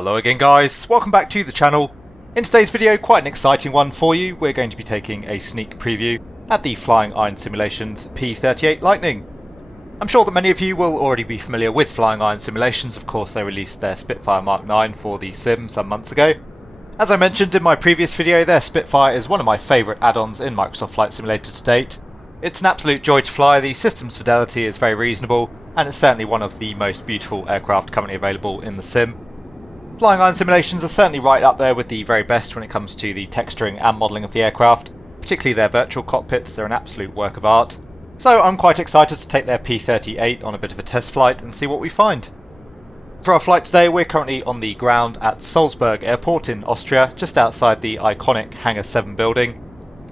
Hello again guys, welcome back to the channel. In today's video, quite an exciting one for you. We're going to be taking a sneak preview at the FlyingIron Simulations P-38 Lightning. I'm sure that many of you will already be familiar with FlyingIron Simulations. Of course, they released their Spitfire Mark 9 for the sim some months ago. As I mentioned in my previous video, their Spitfire is one of my favourite add-ons in Microsoft Flight Simulator to date. It's an absolute joy to fly, the system's fidelity is very reasonable, and it's certainly one of the most beautiful aircraft currently available in the sim. FlyingIron Simulations are certainly right up there with the very best when it comes to the texturing and modelling of the aircraft, particularly their virtual cockpits. They're an absolute work of art. So I'm quite excited to take their P-38 on a bit of a test flight and see what we find. For our flight today, we're currently on the ground at Salzburg Airport in Austria, just outside the iconic Hangar 7 building.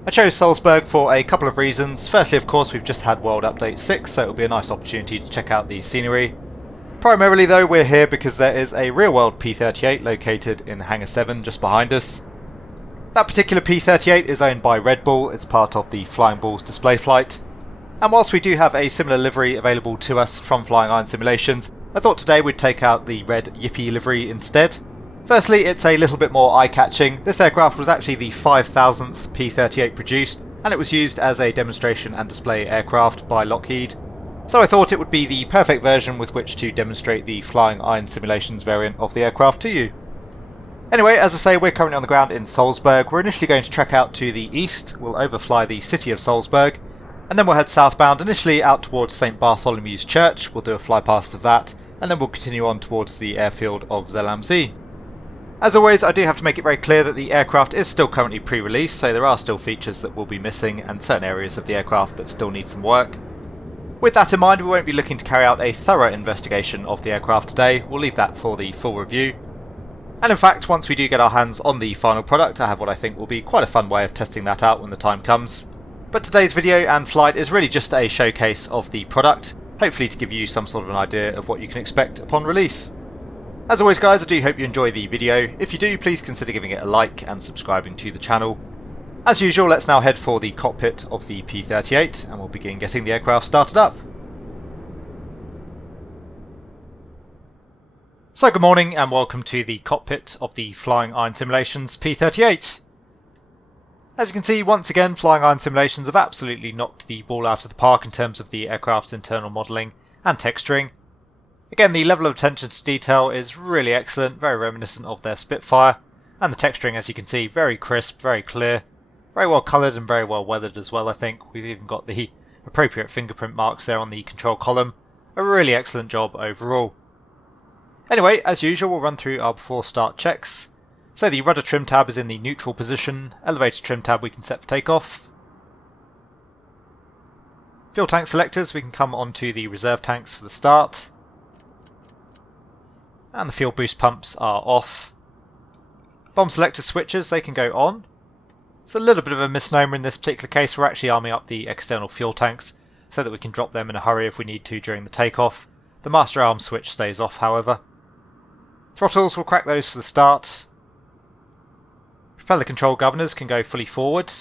I chose Salzburg for a couple of reasons. Firstly, of course, we've just had World Update 6, so it'll be a nice opportunity to check out the scenery. Primarily though, we're here because there is a real-world P-38 located in Hangar 7 just behind us. That particular P-38 is owned by Red Bull. It's part of the Flying Bull's display flight. And whilst we do have a similar livery available to us from FlyingIron Simulations, I thought today we'd take out the red Yippee livery instead. Firstly, it's a little bit more eye-catching. This aircraft was actually the 5,000th P-38 produced, and it was used as a demonstration and display aircraft by Lockheed. So I thought it would be the perfect version with which to demonstrate the FlyingIron Simulations variant of the aircraft to you. Anyway, as I say, we're currently on the ground in Salzburg. We're initially going to trek out to the east. We'll overfly the city of Salzburg, and then we'll head southbound, initially out towards St. Bartholomew's Church. We'll do a flypast of that, and then we'll continue on towards the airfield of Zell Am See. As always, I do have to make it very clear that the aircraft is still currently pre-release, so there are still features that will be missing and certain areas of the aircraft that still need some work. With that in mind, we won't be looking to carry out a thorough investigation of the aircraft today. We'll leave that for the full review. And in fact, once we do get our hands on the final product, I have what I think will be quite a fun way of testing that out when the time comes. But today's video and flight is really just a showcase of the product, hopefully to give you some sort of an idea of what you can expect upon release. As always guys, I do hope you enjoy the video. If you do, please consider giving it a like and subscribing to the channel. As usual, let's now head for the cockpit of the P-38 and we'll begin getting the aircraft started up. So good morning and welcome to the cockpit of the FlyingIron Simulations P-38. As you can see, once again, FlyingIron Simulations have absolutely knocked the ball out of the park in terms of the aircraft's internal modelling and texturing. Again, the level of attention to detail is really excellent, very reminiscent of their Spitfire, and the texturing, as you can see, very crisp, very clear, very well coloured and very well weathered as well. I think we've even got the appropriate fingerprint marks there on the control column. A really excellent job overall. Anyway, as usual, we'll run through our before start checks. So the rudder trim tab is in the neutral position, elevator trim tab we can set for takeoff. Fuel tank selectors, we can come onto the reserve tanks for the start. And the fuel boost pumps are off. Bomb selector switches, they can go on. It's a little bit of a misnomer in this particular case. We're actually arming up the external fuel tanks so that we can drop them in a hurry if we need to during the takeoff. The master arm switch stays off, however. Throttles, we'll crack those for the start. Propeller control governors can go fully forward.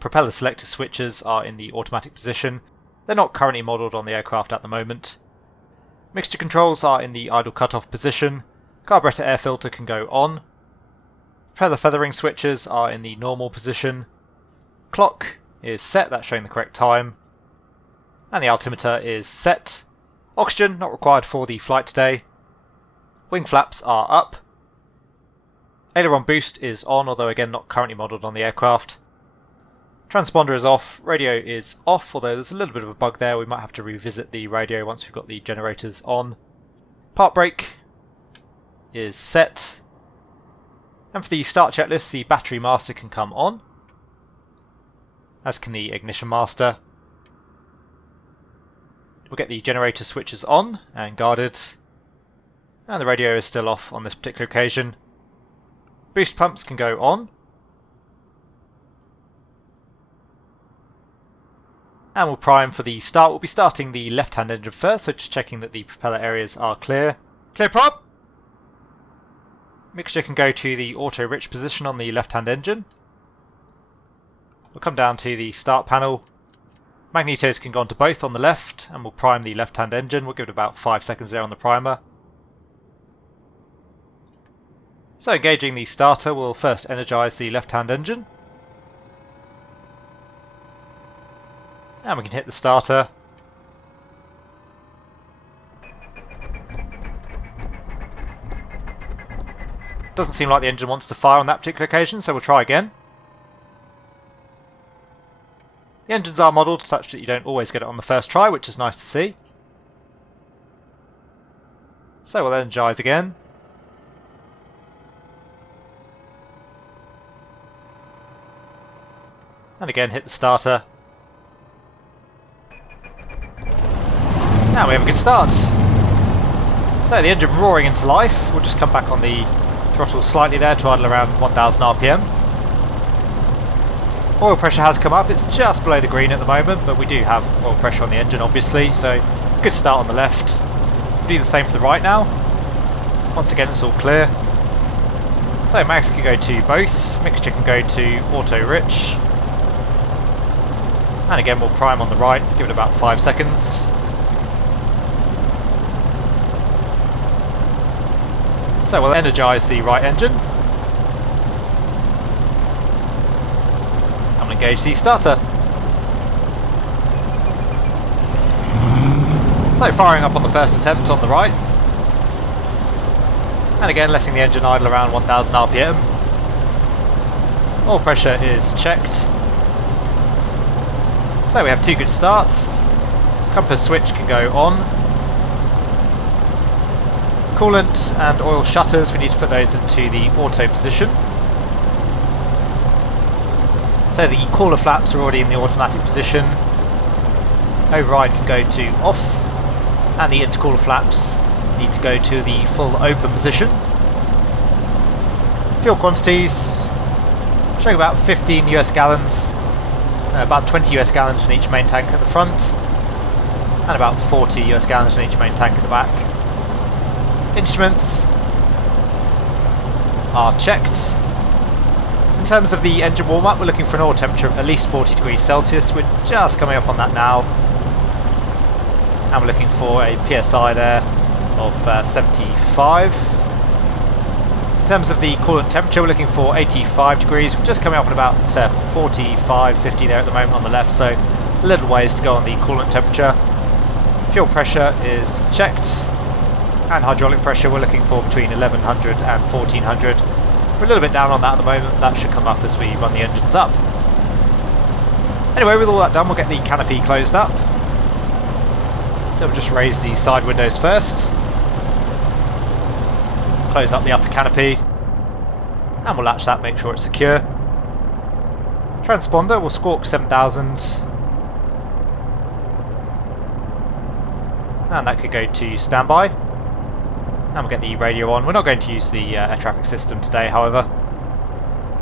Propeller selector switches are in the automatic position. They're not currently modelled on the aircraft at the moment. Mixture controls are in the idle cutoff position. Carburetor air filter can go on. Propeller feathering switches are in the normal position. Clock is set, that's showing the correct time. And the altimeter is set. Oxygen not required for the flight today. Wing flaps are up. Aileron boost is on, although again not currently modelled on the aircraft. Transponder is off, radio is off, although there's a little bit of a bug there. We might have to revisit the radio once we've got the generators on. Park brake is set. And for the start checklist, the battery master can come on, as can the ignition master. We'll get the generator switches on and guarded. And the radio is still off on this particular occasion. Boost pumps can go on. And we'll prime for the start. We'll be starting the left-hand engine first, so just checking that the propeller areas are clear. Clear prop! Mixture can go to the auto-rich position on the left-hand engine. We'll come down to the start panel. Magnetos can go onto both on the left, and we'll prime the left-hand engine. We'll give it about 5 seconds there on the primer. So engaging the starter, we'll first energise the left-hand engine. And we can hit the starter. Doesn't seem like the engine wants to fire on that particular occasion, so we'll try again. The engines are modelled such that you don't always get it on the first try, which is nice to see. So we'll energise again. And again hit the starter. Now we have a good start. So the engine roaring into life. We'll just come back on the throttle slightly there to idle around 1000 RPM. Oil pressure has come up, it's just below the green at the moment, but we do have oil pressure on the engine obviously, so good start on the left. We'll do the same for the right now. Once again it's all clear. So max can go to both, mixture can go to auto rich. And again we'll prime on the right, give it about 5 seconds. So we'll energise the right engine. And we'll engage the starter. So firing up on the first attempt on the right. And again letting the engine idle around 1000 RPM. Oil pressure is checked. So we have 2 good starts. Compass switch can go on. Coolant and oil shutters, we need to put those into the auto position. So the cooler flaps are already in the automatic position. Override can go to off, and the intercooler flaps need to go to the full open position. Fuel quantities showing about 15 US gallons, about 20 US gallons in each main tank at the front, and about 40 US gallons in each main tank at the back. Instruments are checked. In terms of the engine warm-up, we're looking for an oil temperature of at least 40 degrees Celsius. We're just coming up on that now. And we're looking for a PSI there of 75. In terms of the coolant temperature, we're looking for 85 degrees. We're just coming up on about 45, 50 there at the moment on the left, so a little ways to go on the coolant temperature. Fuel pressure is checked. And hydraulic pressure we're looking for between 1100 and 1400. We're a little bit down on that at the moment, that should come up as we run the engines up. Anyway, with all that done, we'll get the canopy closed up. So we'll just raise the side windows first. Close up the upper canopy. And we'll latch that, make sure it's secure. Transponder will squawk 7000. And that could go to standby. And we'll get the radio on. We're not going to use the air traffic system today, however.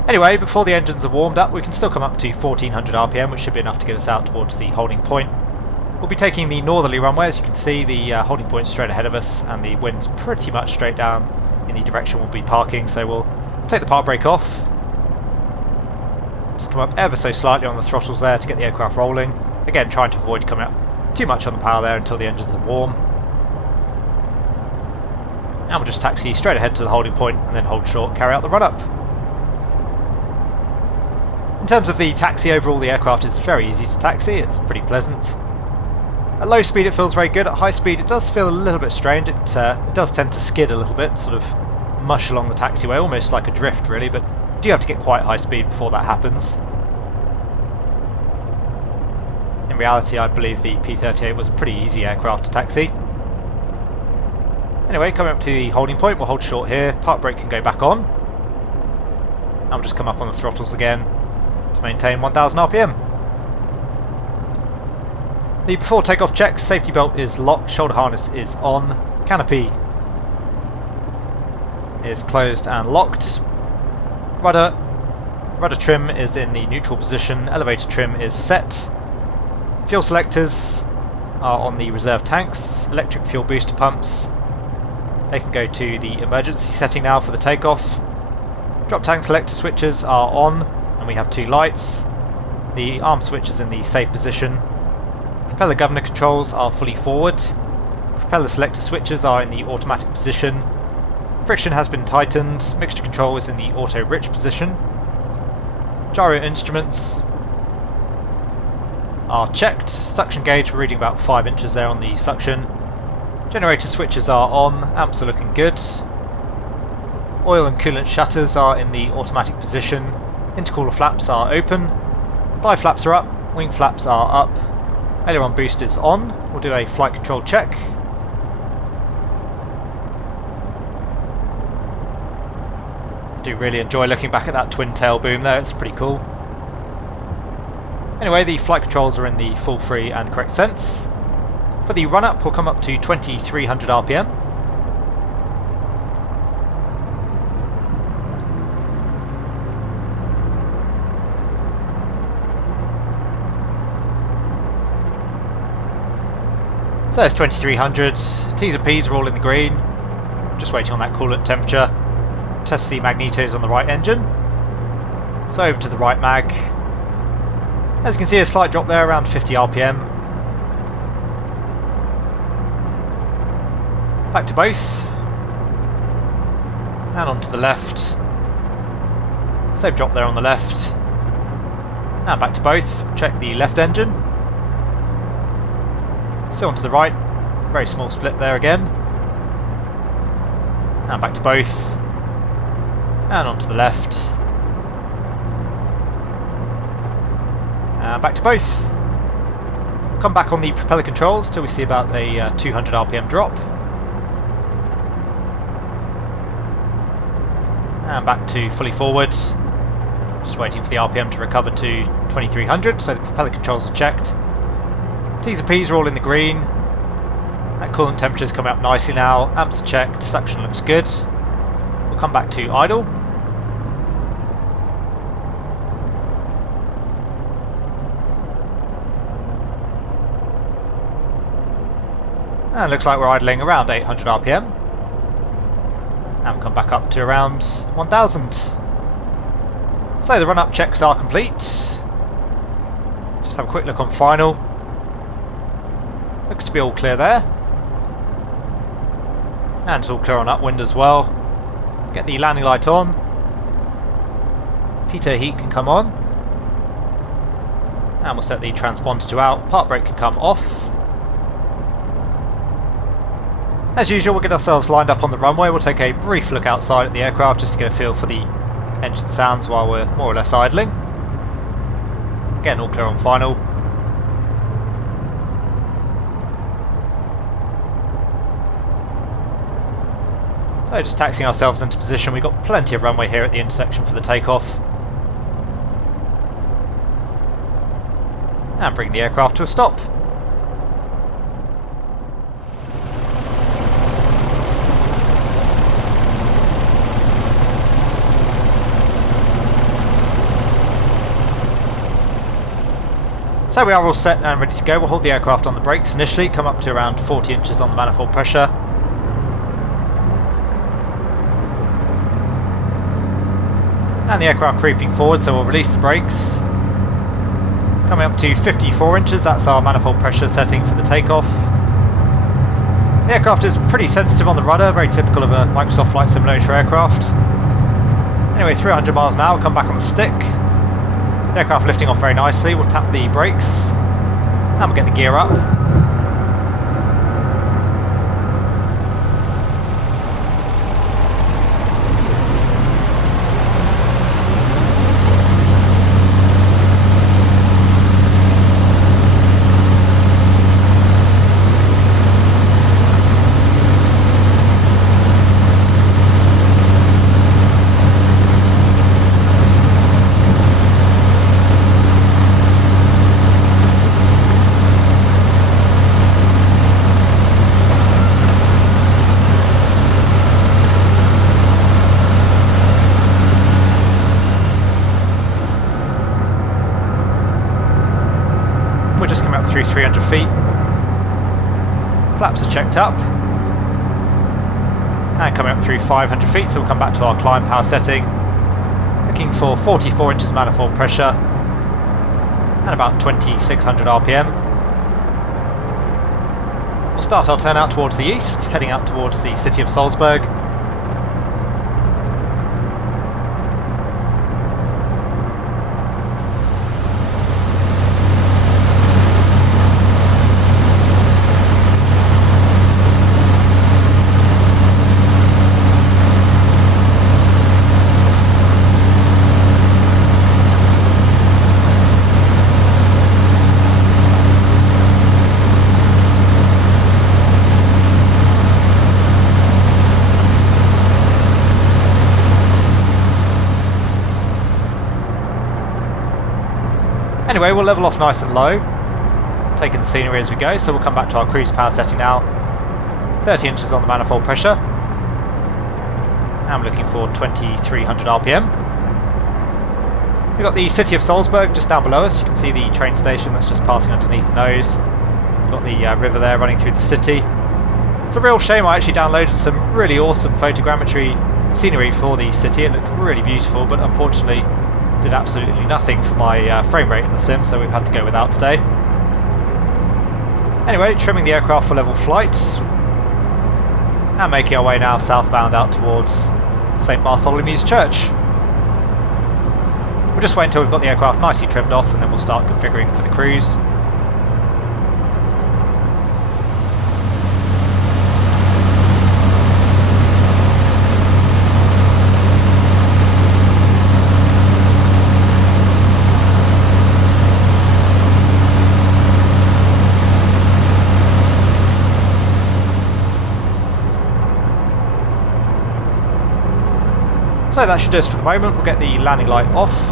Anyway, before the engines are warmed up, we can still come up to 1400 RPM, which should be enough to get us out towards the holding point. We'll be taking the northerly runway. As you can see, the holding point's straight ahead of us, and the wind's pretty much straight down in the direction we'll be parking, so we'll take the park brake off. Just come up ever so slightly on the throttles there to get the aircraft rolling. Again, trying to avoid coming up too much on the power there until the engines are warm. And we'll just taxi straight ahead to the holding point and then hold short, carry out the run-up. In terms of the taxi overall, the aircraft is very easy to taxi, it's pretty pleasant. At low speed it feels very good, at high speed it does feel a little bit strange, it does tend to skid a little bit, sort of mush along the taxiway, almost like a drift really, but you do have to get quite high speed before that happens. In reality I believe the P-38 was a pretty easy aircraft to taxi. Anyway, coming up to the holding point, we'll hold short here, park brake can go back on. And we'll just come up on the throttles again to maintain 1000 RPM. The before takeoff checks, safety belt is locked, shoulder harness is on, canopy is closed and locked. Rudder trim is in the neutral position, elevator trim is set. Fuel selectors are on the reserve tanks, electric fuel booster pumps. They can go to the emergency setting now for the takeoff. Drop tank selector switches are on, and we have 2 lights. The arm switch is in the safe position. Propeller governor controls are fully forward. Propeller selector switches are in the automatic position. Friction has been tightened, mixture control is in the auto rich position. Gyro instruments are checked. Suction gauge, we're reading about 5 inches there on the suction. Generator switches are on, amps are looking good. Oil and coolant shutters are in the automatic position. Intercooler flaps are open. Die flaps are up, wing flaps are up. Aileron boost is on. We'll do a flight control check. Do really enjoy looking back at that twin tail boom there, it's pretty cool. Anyway, the flight controls are in the full free and correct sense. For the run up, we'll come up to 2300 RPM. So there's 2300, T's and P's are all in the green. Just waiting on that coolant temperature. Test the magnetos on the right engine. So over to the right mag. As you can see, a slight drop there, around 50 RPM. Back to both. And onto the left. Same drop there on the left. And back to both. Check the left engine. Still onto the right. Very small split there again. And back to both. And onto the left. And back to both. Come back on the propeller controls till we see about a 200 RPM drop. And back to fully forward. Just waiting for the RPM to recover to 2300, so the propeller controls are checked. T's and P's are all in the green. That coolant temperature's coming up nicely now. Amps are checked, suction looks good. We'll come back to idle. And looks like we're idling around 800 RPM. And we'll come back up to around 1000. So the run-up checks are complete. Just have a quick look on final. Looks to be all clear there. And it's all clear on upwind as well. Get the landing light on. Pitot heat can come on. And we'll set the transponder to out. Park brake can come off. As usual, we'll get ourselves lined up on the runway. We'll take a brief look outside at the aircraft just to get a feel for the engine sounds while we're more or less idling. Again, all clear on final. So just taxiing ourselves into position. We've got plenty of runway here at the intersection for the takeoff. And bring the aircraft to a stop. So we are all set and ready to go. We'll hold the aircraft on the brakes initially, come up to around 40 inches on the manifold pressure. And the aircraft creeping forward, so we'll release the brakes. Coming up to 54 inches, that's our manifold pressure setting for the takeoff. The aircraft is pretty sensitive on the rudder, very typical of a Microsoft Flight Simulator aircraft. Anyway, 300 miles an hour, come back on the stick. The aircraft lifting off very nicely, we'll tap the brakes and we'll get the gear up. We're just coming up through 300 feet. Flaps are checked up. And coming up through 500 feet, so we'll come back to our climb power setting. Looking for 44 inches manifold pressure and about 2600 RPM. We'll start our turn out towards the east, heading out towards the city of Salzburg. Anyway, we'll level off nice and low, taking the scenery as we go, so we'll come back to our cruise power setting now. 30 inches on the manifold pressure. I'm looking for 2300 RPM. We've got the city of Salzburg just down below us. You can see the train station that's just passing underneath the nose. We've got the river there running through the city. It's a real shame I actually downloaded some really awesome photogrammetry scenery for the city. It looked really beautiful, but unfortunately did absolutely nothing for my frame rate in the sim, so we've had to go without today. Anyway, trimming the aircraft for level flight. And making our way now southbound out towards St Bartholomew's Church. We'll just wait until we've got the aircraft nicely trimmed off and then we'll start configuring for the cruise. So that should do us for the moment. We'll get the landing light off.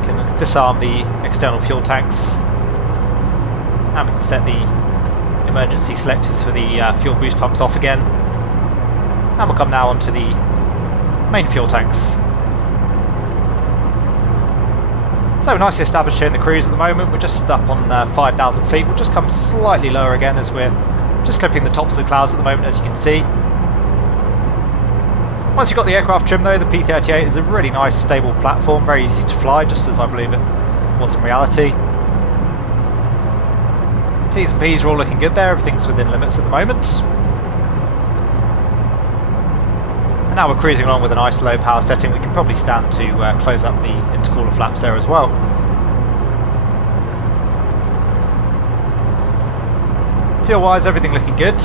We can disarm the external fuel tanks. And we can set the emergency selectors for the fuel boost pumps off again. And we'll come now onto the main fuel tanks. So nicely established here in the cruise at the moment. We're just up on 5,000 feet. We'll just come slightly lower again as we're just clipping the tops of the clouds at the moment, as you can see. Once you've got the aircraft trimmed though, the P-38 is a really nice stable platform, very easy to fly, just as I believe it was in reality. T's and P's are all looking good there, everything's within limits at the moment. And now we're cruising along with a nice low power setting. We can probably stand to close up the intercooler flaps there as well. Fuel wise, everything looking good.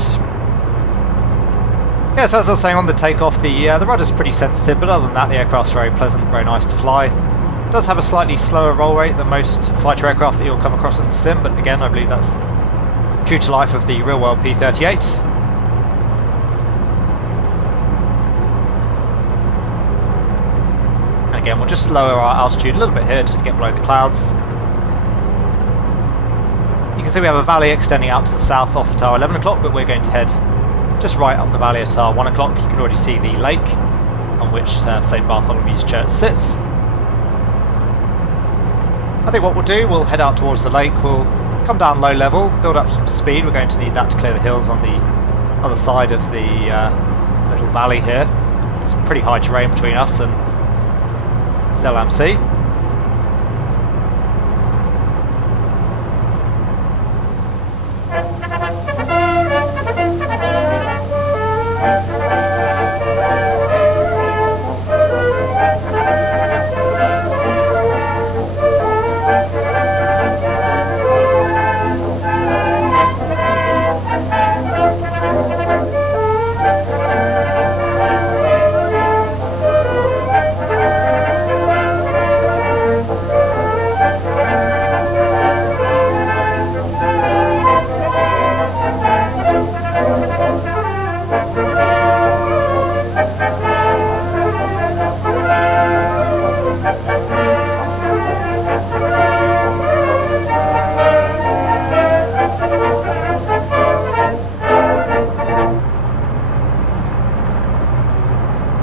Yeah, so as I was saying on the takeoff, the rudder's pretty sensitive, but other than that the aircraft's very pleasant, very nice to fly. It does have a slightly slower roll rate than most fighter aircraft that you'll come across in the sim, but again I believe that's true to life of the real world P-38. And again we'll just lower our altitude a little bit here just to get below the clouds. You can see we have a valley extending out to the south off at our 11 o'clock, but we're going to head just right up the valley at our 1 o'clock. You can already see the lake on which St Bartholomew's Church sits. I think what we'll do, we'll head out towards the lake, we'll come down low level, build up some speed. We're going to need that to clear the hills on the other side of the little valley here. It's pretty high terrain between us and Zell Am See.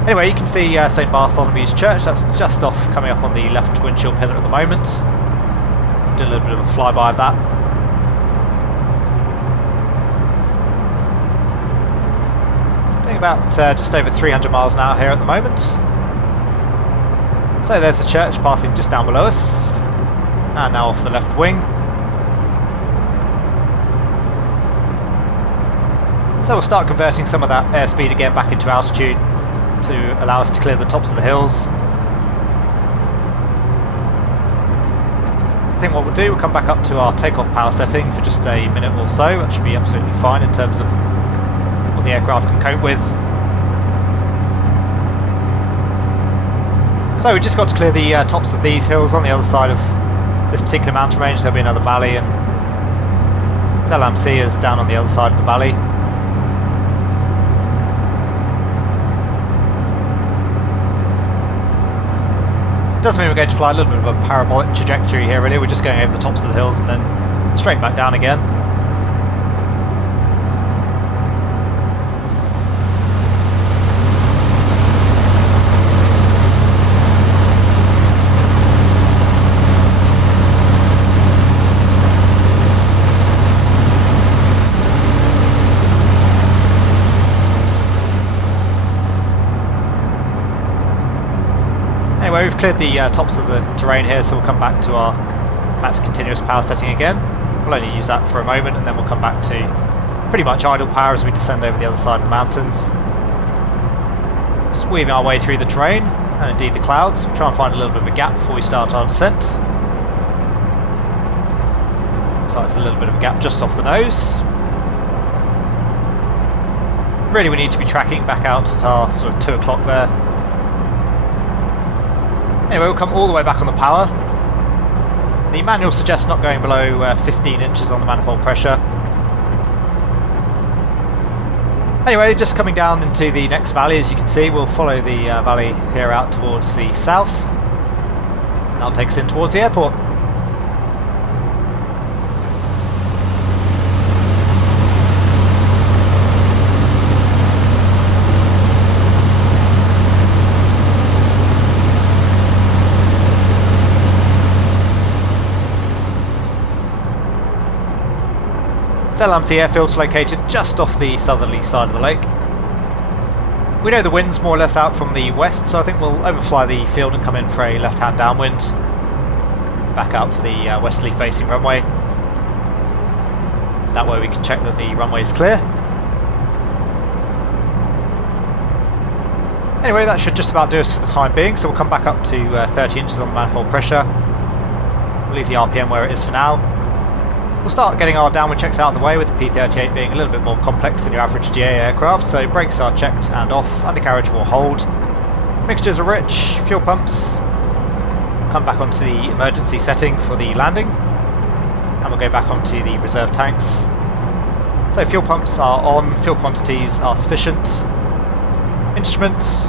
Anyway, you can see St Bartholomew's Church. That's just off, coming up on the left windshield pillar at the moment. Do a little bit of a flyby of that. Doing about just over 300 miles an hour here at the moment. So there's the church passing just down below us. And now off the left wing. So we'll start converting some of that airspeed again back into altitude to allow us to clear the tops of the hills. I think what we'll do, we'll come back up to our takeoff power setting for just a minute or so. That should be absolutely fine in terms of what the aircraft can cope with. So we just got to clear the tops of these hills. On the other side of this particular mountain range there'll be another valley, and Zell Am See is down on the other side of the valley. Does mean we're going to fly a little bit of a parabolic trajectory here really. We're just going over the tops of the hills and then straight back down again. Anyway, we've cleared the tops of the terrain here, so we'll come back to our max continuous power setting again. We'll only use that for a moment and then we'll come back to pretty much idle power as we descend over the other side of the mountains. Just weaving our way through the terrain, and indeed the clouds. We'll try and find a little bit of a gap before we start our descent. Looks like it's a little bit of a gap just off the nose. Really we need to be tracking back out at our sort of 2 o'clock there. Anyway, we'll come all the way back on the power. The manual suggests not going below 15 inches on the manifold pressure. Anyway, just coming down into the next valley, as you can see, we'll follow the valley here out towards the south. And that'll take us in towards the airport. Zell Am See airfield is located just off the southerly side of the lake. We know the wind's more or less out from the west, so I think we'll overfly the field and come in for a left-hand downwind. Back out for the westerly facing runway. That way we can check that the runway is clear. Anyway, that should just about do us for the time being, so we'll come back up to 30 inches on the manifold pressure. We'll leave the RPM where it is for now. We'll start getting our downwind checks out of the way, with the P-38 being a little bit more complex than your average GA aircraft, so brakes are checked and off, undercarriage will hold. Mixtures are rich, fuel pumps. Come back onto the emergency setting for the landing, and we'll go back onto the reserve tanks. So fuel pumps are on, fuel quantities are sufficient. Instruments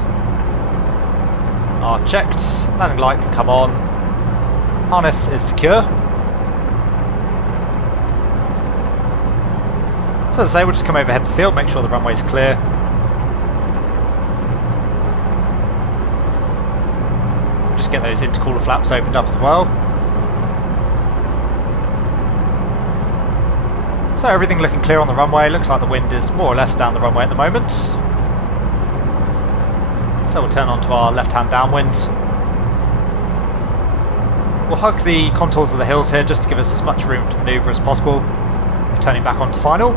are checked, landing light can come on, harness is secure. So as I say, we'll just come overhead the field, make sure the runway is clear. We'll just get those intercooler flaps opened up as well. So everything looking clear on the runway. Looks like the wind is more or less down the runway at the moment. So we'll turn onto our left-hand downwind. We'll hug the contours of the hills here just to give us as much room to manoeuvre as possible. Turning back onto final.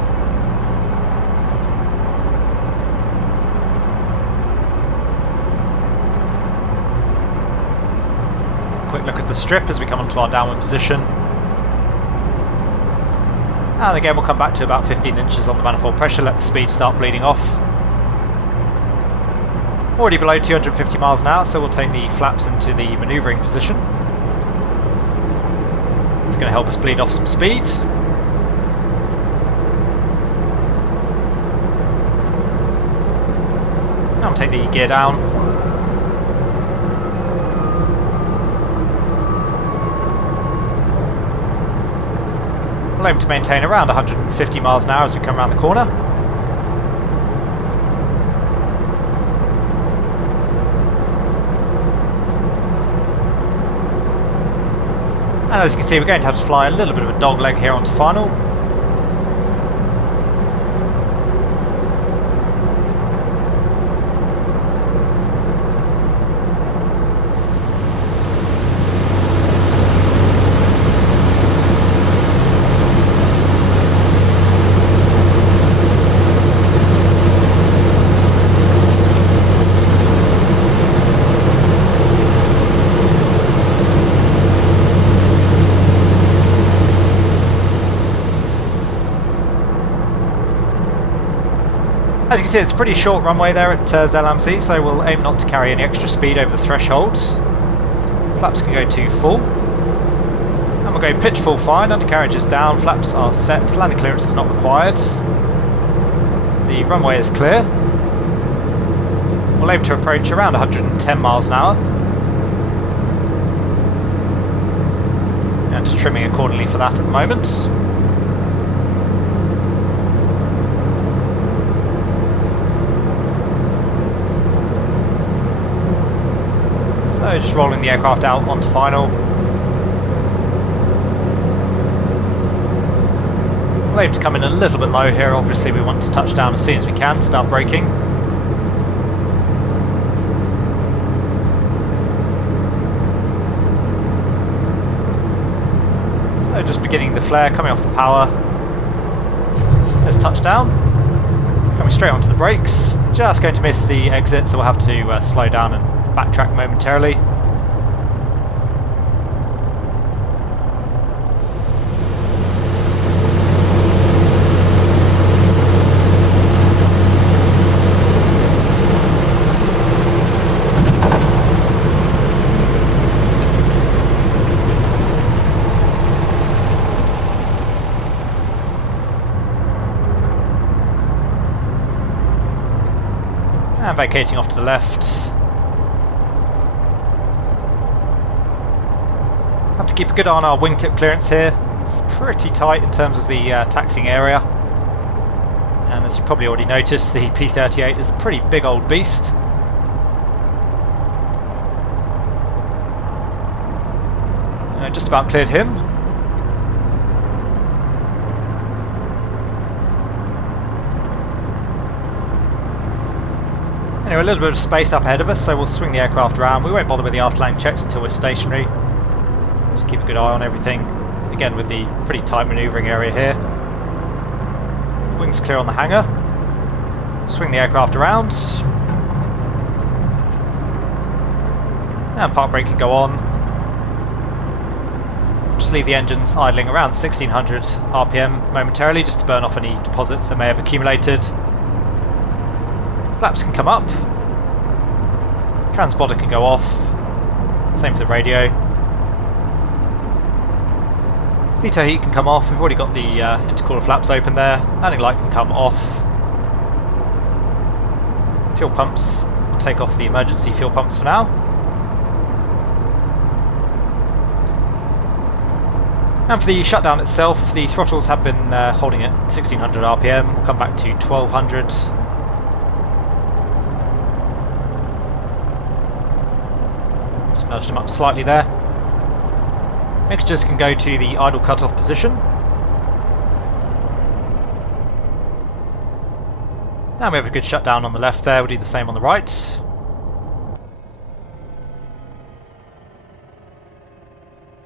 Quick look at the strip as we come onto our downwind position. And again we'll come back to about 15 inches on the manifold pressure, let the speed start bleeding off. Already below 250 miles an hour, so we'll take the flaps into the manoeuvring position. It's going to help us bleed off some speed. I'll take the gear down. We'll aim to maintain around 150 miles an hour as we come around the corner. And as you can see, we're going to have to fly a little bit of a dog leg here onto final. As you can see, it's a pretty short runway there at Zell Am See, so we'll aim not to carry any extra speed over the threshold. Flaps can go to full. And we'll go pitch full fine, undercarriage is down, flaps are set, landing clearance is not required. The runway is clear. We'll aim to approach around 110 miles an hour. And just trimming accordingly for that at the moment. So just rolling the aircraft out onto final. We'll aim to come in a little bit low here. Obviously we want to touch down as soon as we can, start braking. So just beginning the flare, coming off the power. There's touchdown. Coming straight onto the brakes. Just going to miss the exit, so we'll have to slow down and backtrack momentarily. And vacating off to the left. Have to keep a good eye on our wingtip clearance here. It's pretty tight in terms of the taxiing area. And as you probably already noticed, the P-38 is a pretty big old beast. Just about cleared him. Anyway, a little bit of space up ahead of us, so we'll swing the aircraft around. We won't bother with the afterland checks until we're stationary. Just keep a good eye on everything. Again, with the pretty tight manoeuvring area here. Wings clear on the hangar. Swing the aircraft around. And park brake can go on. Just leave the engines idling around 1600 RPM momentarily, just to burn off any deposits that may have accumulated. Flaps can come up. Transponder can go off. Same for the radio. Pitot heat can come off. We've already got the intercooler flaps open there. Landing light can come off. Fuel pumps. We'll take off the emergency fuel pumps for now. And for the shutdown itself, the throttles have been holding at 1600 RPM. We'll come back to 1200. Just nudged them up slightly there. Mixtures can go to the idle cutoff position. And we have a good shutdown on the left there. We'll do the same on the right.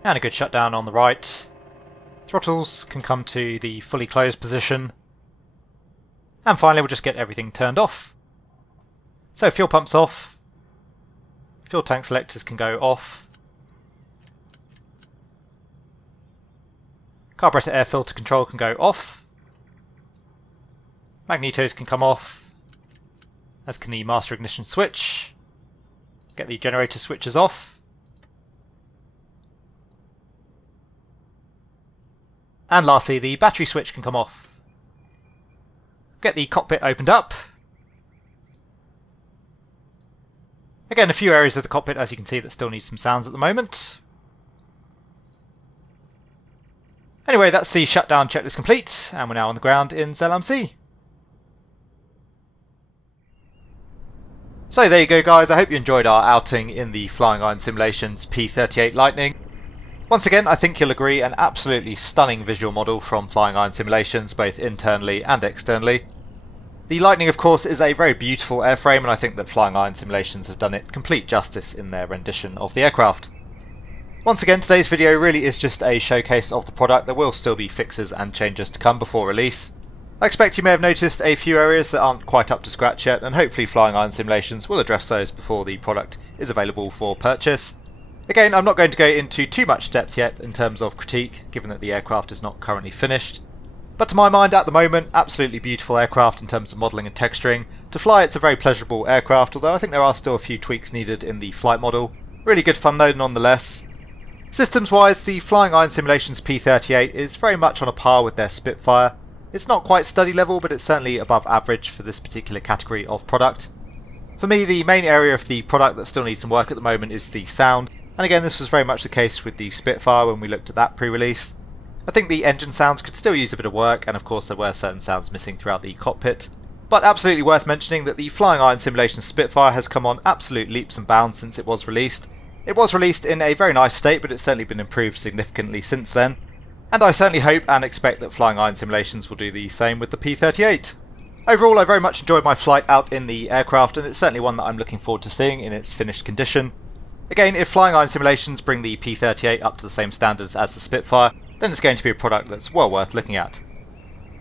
And a good shutdown on the right. Throttles can come to the fully closed position. And finally we'll just get everything turned off. So fuel pumps off. Fuel tank selectors can go off. Carburetor air filter control can go off. Magnetos can come off, as can the master ignition switch. Get the generator switches off. And lastly, the battery switch can come off. Get the cockpit opened up. Again, a few areas of the cockpit, as you can see, that still need some sounds at the moment. Anyway, that's the shutdown checklist complete, and we're now on the ground in Zell Am See. So there you go guys, I hope you enjoyed our outing in the FlyingIron Simulations P-38 Lightning. Once again, I think you'll agree, an absolutely stunning visual model from FlyingIron Simulations, both internally and externally. The Lightning, of course, is a very beautiful airframe, and I think that FlyingIron Simulations have done it complete justice in their rendition of the aircraft. Once again, today's video really is just a showcase of the product. There will still be fixes and changes to come before release. I expect you may have noticed a few areas that aren't quite up to scratch yet, and hopefully FlyingIron Simulations will address those before the product is available for purchase. Again, I'm not going to go into too much depth yet in terms of critique, given that the aircraft is not currently finished. But to my mind at the moment, absolutely beautiful aircraft in terms of modelling and texturing. To fly, it's a very pleasurable aircraft, although I think there are still a few tweaks needed in the flight model. Really good fun though nonetheless. Systems wise, the FlyingIron Simulations P-38 is very much on a par with their Spitfire. It's not quite study level, but it's certainly above average for this particular category of product. For me, the main area of the product that still needs some work at the moment is the sound. and again this was very much the case with the Spitfire when we looked at that pre-release. I think the engine sounds could still use a bit of work, and of course there were certain sounds missing throughout the cockpit. But absolutely worth mentioning that the Flying Iron Simulation Spitfire has come on absolute leaps and bounds since it was released. It was released in a very nice state, but it's certainly been improved significantly since then. And I certainly hope and expect that Flying Iron Simulations will do the same with the P-38. Overall, I very much enjoyed my flight out in the aircraft, and it's certainly one that I'm looking forward to seeing in its finished condition. Again, if Flying Iron Simulations bring the P-38 up to the same standards as the Spitfire, then it's going to be a product that's well worth looking at.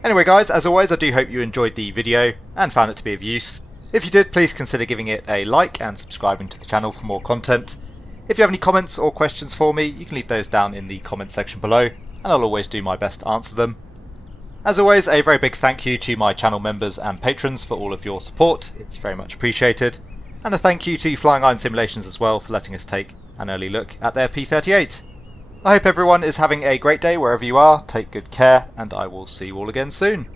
Anyway guys, as always I do hope you enjoyed the video and found it to be of use. If you did, please consider giving it a like and subscribing to the channel for more content. If you have any comments or questions for me, you can leave those down in the comment section below, and I'll always do my best to answer them. As always, a very big thank you to my channel members and patrons for all of your support, it's very much appreciated. And a thank you to Flying Iron Simulations as well for letting us take an early look at their P-38. I hope everyone is having a great day wherever you are, take good care, and I will see you all again soon.